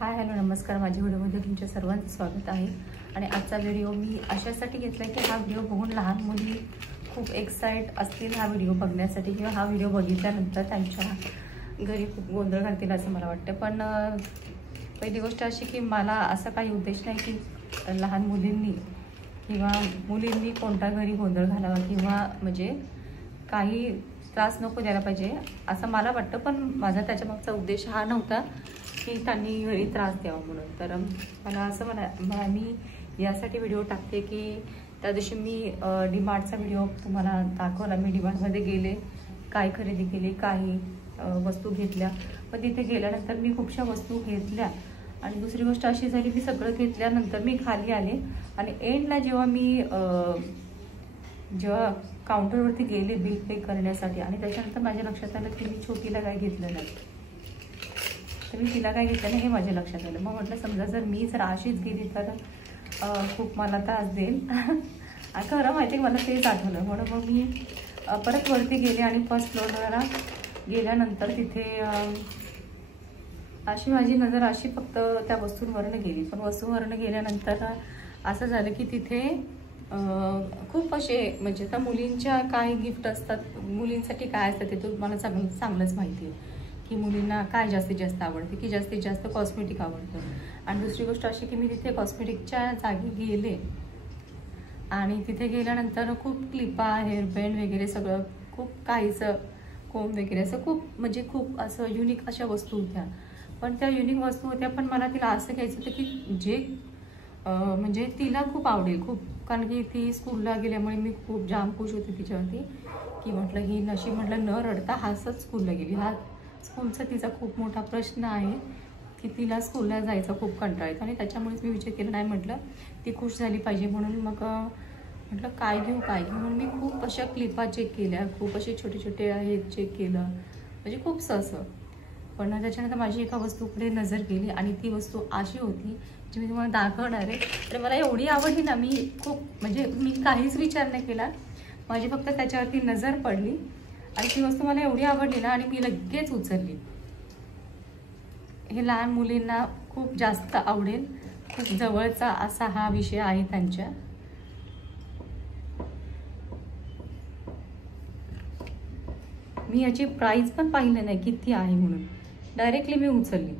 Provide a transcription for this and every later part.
Hi hello नमस्कार, माझ्या व्हिडिओमध्ये तुमच्या सर्वांचं स्वागत आहे। आणि आजचा व्हिडिओ मी अशासाठी घेतला की हा व्हिडिओ बघून लहान मुली खूप एक्साइट असतील हा व्हिडिओ बघण्यासाठी, किंवा हा व्हिडिओ बघितल्यानंतर त्यांच्या घरी खूप गोंधळ घालतील असं मला वाटतं। पण पहिली गोष्ट अशी की मला असं काही उद्देश नाही की लहान मुलींनी किंवा मुलींनी कोणता घरी गोंधळ घालावा किंवा म्हणजे काही त्रास नको द्यायला पाहिजे असं मला वाटतं। पण माझा त्याच्यामागचा उद्देश हा नव्हता की त्यांनी घरी त्रास द्यावा म्हणून। तर मला असं मी यासाठी व्हिडिओ टाकते की त्या दिवशी मी डीमार्टचा व्हिडिओ तुम्हाला दाखवला। मी डीमार्टमध्ये गेले, काय खरेदी केली, काही वस्तू घेतल्या। पण तिथे गेल्यानंतर मी खूपशा वस्तू घेतल्या आणि दुसरी गोष्ट अशी झाली की सगळं घेतल्यानंतर मी खाली आले आणि एंडला जेव्हा काउंटरवरती गेले बिल पे करण्यासाठी आणि त्याच्यानंतर माझ्या लक्षात आलं की मी छोटीला काय घेतलं नाही, तर मी तिला काय घेतलं नाही हे माझ्या लक्षात आलं। मग म्हटलं समजा जर अशीच गेली तर खूप मला त्रास देईल। खरं माहिती आहे मला तेच आठवलं, म्हणून मग मी परत वरती गेले आणि फर्स्ट फ्लोअरला गेल्यानंतर तिथे अशी माझी नजर अशी फक्त त्या वस्तूंवरनं गेली। पण वस्तूंवरनं गेल्यानंतर असं झालं की तिथे खूप असे म्हणजे त्या मुलींच्या काय गिफ्ट असतात, मुलींसाठी काय असतं ते तुम्हाला चांगलंच माहिती आहे की मुलींना काय जास्तीत जास्त आवडते, की जास्तीत जास्त कॉस्मेटिक आवडतं। आणि दुसरी गोष्ट अशी की मी तिथे कॉस्मेटिकच्या जागी गेले आणि तिथे गेल्यानंतर खूप क्लिपा, हेअरबँड वगैरे सगळं खूप काहीचं कोम वगैरे असं खूप असं युनिक अशा वस्तू होत्या। पण त्या युनिक वस्तू होत्या, पण मला तिला असं घ्यायचं होतं की जे म्हणजे तिला खूप आवडेल खूप, कारण की ती स्कूलला गेल्यामुळे मी खूप जाम खुश होते तिच्यावरती की म्हटलं ही नशीब म्हटलं न रडता हसत स्कूलला गेली। हा स्कूलचा तिचा खूप मोठा प्रश्न आहे की तिला स्कूलला जायचा खूप कंटाळा येतो आणि त्याच्यामुळेच मी विचार केला नाही, म्हटलं ती खुश झाली पाहिजे म्हणून मग म्हटलं काय घेऊ म्हणून मी खूप अशा क्लिपा चेक केल्या, खूप असे छोटे छोटे आहेत चेक केलं, म्हणजे खूप असं। पण त्याच्यानंतर माझी एका वस्तूकडे नजर गेली आणि ती वस्तू अशी होती जी मी तुम्हाला दाखवणार आहे। तर मला एवढी आवडली ना, मी खूप म्हणजे मी काहीच विचार नाही केला, माझी फक्त त्याच्यावरती नजर पडली आणि ती वस्तू मला एवढी आवडली ना आणि मी लगेच उचलली। हे लहान मुलींना खूप जास्त आवडेल, खूप जवळचा असा हा विषय आहे त्यांच्या। मी याची प्राइस पण पाहिलं नाही किती आहे म्हणून, डायरेक्टली मी उचलली।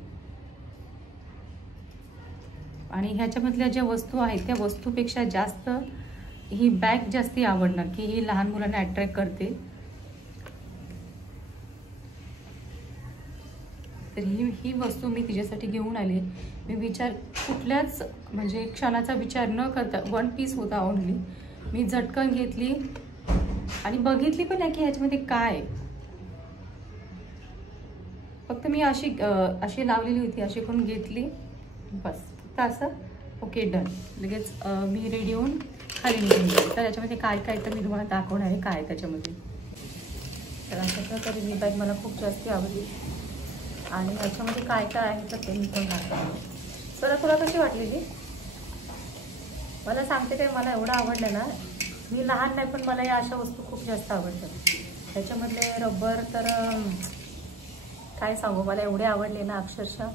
आणि ह्याच्यामधल्या ज्या वस्तू आहेत त्या वस्तूपेक्षा जास्त ही बॅग जास्ती आवडणार की ही लहान मुलांना अट्रॅक्ट करते। तर ही वस्तू मी तिच्यासाठी घेऊन आले। मी विचार कुठल्याच म्हणजे क्षणाचा विचार न करता, वन पीस होता ओनली, मी झटकन घेतली आणि बघितली पण नाही की ह्याच्यामध्ये काय। फक्त मी अशी लावलेली होती, अशी करून घेतली बस, फक्त असं ओके डन। लगेच मी रेडी होऊन खाली निघून गेले। तर याच्यामध्ये काय काय तर मी तुम्हाला दाखवणार आहे काय त्याच्यामध्ये। तर अशा प्रकारे ही बॅग मला खूप जास्त आवडली आणि याच्यामध्ये काय काय आहे तर ते मी पण दाखवणार। तर तुला कशी वाटली ती मला सांगते काय, मला एवढं आवडलं ना, मी लहान नाही पण मला या अशा वस्तू खूप जास्त आवडतात। त्याच्यामधले रबर तर काय सांगू, मला एवढे आवडले ना अक्षरशः।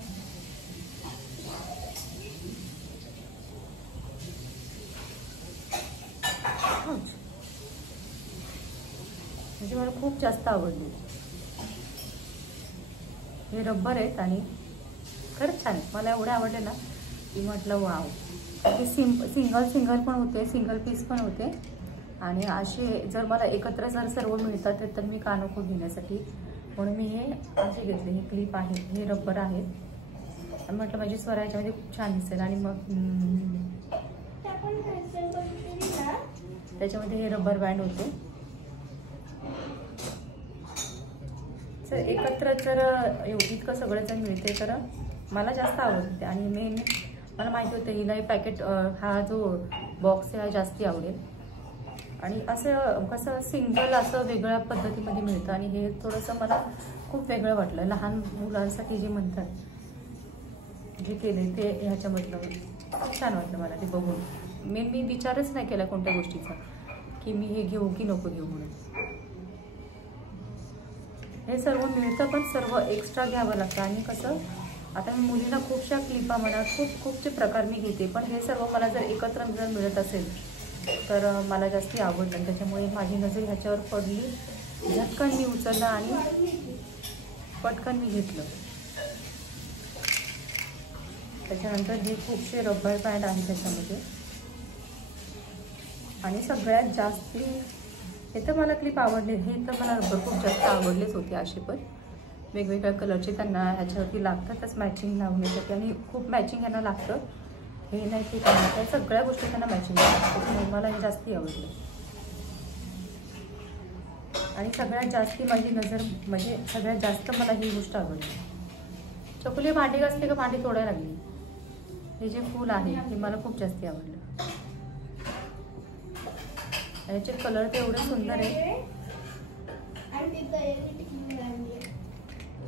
म्हणजे मला खूप जास्त आवडली। हे रबर आहेत आणि खरंच छान, मला एवढे आवडले ना की म्हटलं वाव। ते सिंगल पण होते, सिंगल पीस पण होते आणि असे जर मला एकत्र सर्व मिळतात तर मी का नको घेण्यासाठी, म्हणून मी हे असे घेतले। हे क्लिप आहे, हे रबर आहे आणि म्हटलं माझी स्वरा याच्यामध्ये खूप छान दिसेल। आणि मग त्याच्यामध्ये हे रबर बँड होते। तर एकत्र जर इतकं सगळं जर मिळते तर मला जास्त आवडते आणि नेहमी मला माहिती होतं हिला हे पॅकेट हा जो बॉक्स आहे हा जास्ती आवडेल। आणि असं कसं सिंगल असं वेगळ्या पद्धतीमध्ये मिळतं आणि हे थोडंसं मला खूप वेगळं वाटलं। लहान मुलांसाठी जे म्हणतात जे केले ते ह्याच्यामधलं खूप छान वाटलं मला ते बघून। मी विचारच नाही केला कोणत्या गोष्टीचा की मी हे घेऊ की नको घेऊ म्हणून। हे सर्व मिळतं पण सर्व एक्स्ट्रा घ्यावं लागतं आणि कसं आता मी मुलींना खूपशा क्लिपा म्हणा खूपचे प्रकार मी घेते, पण हे सर्व मला जर एकत्र जर मिळत असेल तर मला जास्ती आवडतं. त्याच्यामुळे माझी नजर ह्याच्यावर पडली, झटकन मी उचललं आणि पटकन मी घेतलं. त्याच्यानंतर हे खूपसे रबर बँड आहे त्याच्यामध्ये. आणि सगळ्यात जास्ती हे तर मला क्लिप आवडले, हे तर मला रबर खूप जास्त आवडलेच होते. असे पण वेगवेगळ्या कलरचे त्यांना ह्याच्यावरती लागतातच मॅचिंग लावण्यासाठी, आणि खूप मॅचिंग यांना लागतं. हे नाही की काय, सगळ्या गोष्टी त्यांना मॅचिंग लागतात. मला हे जास्ती आवडलं. आणि सगळ्यात जास्ती माझी नजर म्हणजे सगळ्यात जास्त मला ही गोष्ट आवडली. चकुली भांडी घासते का भांडी तोडायला लागली. हे जे फूल आहे हे मला खूप जास्ती आवडलं. याचे कलर ते एवढे सुंदर आहे.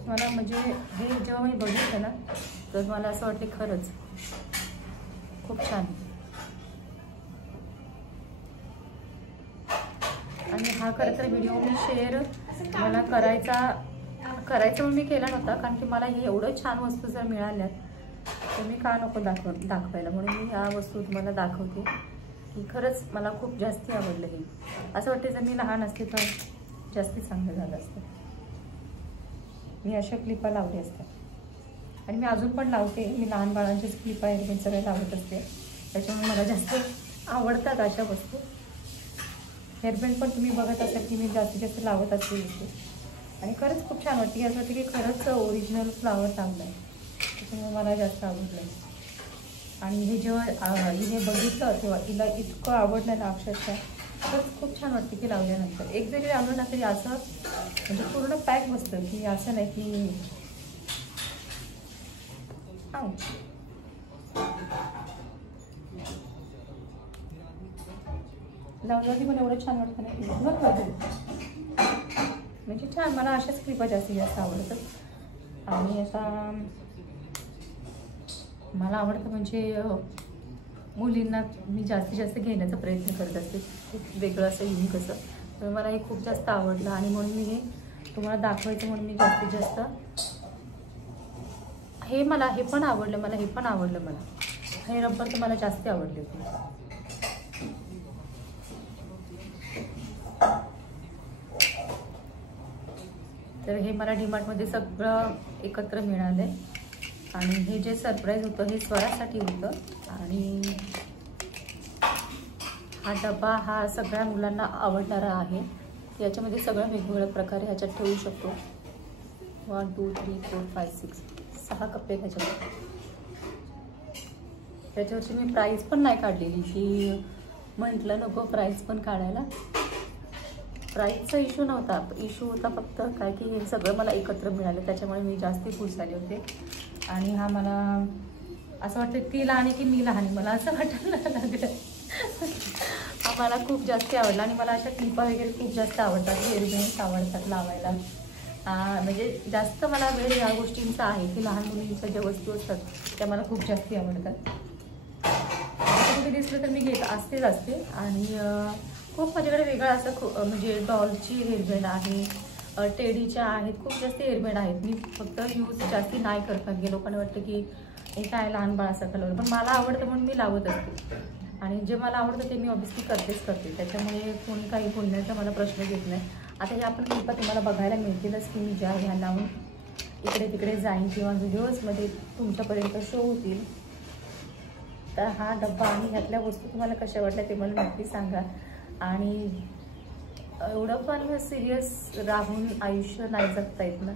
मला म्हणजे हे जेव्हा मी बघितलं ना तर मला असं वाटते खरंच खूप छान. आणि हा खरं तर व्हिडिओ मी शेअर मला करायचं म्हणून मी केला नव्हता, कारण की मला ही एवढं छान वस्तू जर मिळाल्यात तर मी का नको दाखवायला, म्हणून मी ह्या वस्तू तुम्हाला दाखवते की खरंच मला खूप जास्ती आवडलं. हे असं वाटते जर मी लहान असते तर जास्ती चांगलं झालं असतं. मी अशा क्लिपा लावल्या असतात आणि मी अजून पण लावते. मी लहान बाळांचेच क्लिपा हे सगळे लावत असते, त्याच्यामुळे मला जास्त आवडतात अशा वस्तू. हेअरबँड पण तुम्ही बघत असाल की मी जास्तीत जास्त लावत असते इथे, आणि खरंच खूप छान वाटते. असं वाटतं की खरंच ओरिजिनल फ्लावर लावलं आहे, त्याच्यामुळे मला जास्त आवडलं. आणि हे जेव्हा हिने बघितलं तेव्हा तिला इतकं आवडलं ना अक्षरशः. खरंच खूप छान वाटते की लावल्यानंतर. एक जरी लावलं ना तरी असं म्हणजे पूर्ण पॅक बसतं, की असं नाही की लावल्यावरती पण एवढं छान वाटतं ना. म्हणजे छान, मला अशाच क्लिपा जास्तीत जास्त आवडतात. आणि असा मला आवडतं म्हणजे मुलींना मी जास्तीत जास्त घेण्याचा प्रयत्न करत असते, खूप वेगळं असं युनिक असं. तर मला हे खूप जास्त आवडलं आणि म्हणून मी हे तुम्हाला दाखवायचं म्हणून मी जास्तीत जास्त हे पण आवडलं. मला हे पण आवडलं. मला हे रबर तर मला जास्त आवडले होते. तर हे मला डीमार्टमध्ये सगळं एकत्र मिळालं आहे. आणि हे जे सरप्राईज होतं हे स्वरासाठी होतं. आणि हा डबा हा सगळ्या मुलांना आवडणारा आहे. याच्यामध्ये सगळं वेगवेगळ्या प्रकारे ह्याच्यात ठेवू शकतो. 1 2 3 4 5 6 6 कप्पे ह्याच्यावर. त्याच्यावरची मी प्राईस पण नाही काढलेली, की म्हटलं नको प्राईस पण काढायला. प्राईसचा इश्यू नव्हता, इश्यू होता फक्त काय की हे सगळं मला एकत्र मिळालं, त्याच्यामुळे मी जास्ती खुश झाले होते. आणि हा मला असं वाटतं ती लहान आहे की मी लहान आहे, मला असं वाटायला लागलं. हा मला खूप जास्त आवडला. आणि मला अशा क्लिपा वगैरे खूप जास्त आवडतात, हेअरबँड्स आवडतात लावायला. म्हणजे जास्त मला वेळ या गोष्टींचा आहे की लहान मुलींच्या ज्या वस्तू असतात त्या मला खूप जास्त आवडतात. कुठे दिसलं तर मी घेत असते. आणि खूप माझ्याकडे वेगळं असं म्हणजे डॉलची हेअरबँड आहे, टेडीच्या आहेत, खूप जास्त हेअरबँड आहेत. मी फक्त यूज जास्ती नाही करत, की लोकांना वाटतं की हे काय लहान बाळाचं कलर, पण मला आवडतं म्हणून मी लावत असते. आणि जे मला आवडतं ते मी ऑब्व्हियसली करते. त्याच्यामुळे कोणी काही बोलण्याचा मला प्रश्न येत नाही. आता हे आपण क्लिपा तुम्हाला बघायला मिळतीलच की मी ज्या ह्या लावून इकडे तिकडे जाईन किंवा व्हिडिओजमध्ये तुमच्यापर्यंत शो होतील. तर हा डब्बा आणि ह्यातल्या वस्तू तुम्हाला कशा वाटल्या ते मला नक्की सांगा. आणि एवढं पण सिरियस राहून आयुष्य नाही जगता येत ना,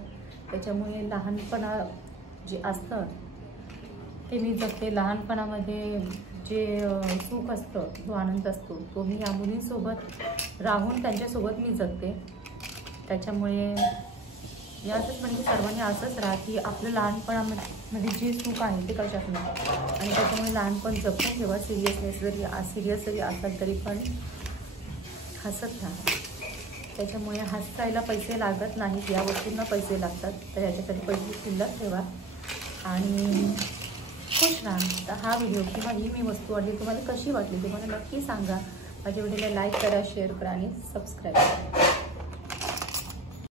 त्याच्यामुळे लहानपणा जे असतं ते मी जगते. लहानपणामध्ये जे सुख असतं, जो आनंद असतो तो मी या मुलींसोबत राहून त्यांच्यासोबत मी जगते. त्याच्यामुळे यातच म्हणजे सर्वांनी असंच राहा की आपलं लहानपणामध्ये जे सुख आहे ते कशात नाही. आणि त्याच्यामुळे लहानपण जपून ठेवा. सिरियस जरी असाल तरी पण हसत राहा. त्याच्यामुळे हसायला पैसे लागत नाहीत, या वस्तूंना पैसे लागतात. तर याच्यासाठी पैसे शिल्लक ठेवा आणि खुश राहा. तर हा व्हिडिओ किंवा ही मी वस्तू वाटली तुम्हाला कशी वाटली ते मला नक्की सांगा. माझ्या व्हिडिओला लाईक करा, शेअर करा आणि सबस्क्राईब करा.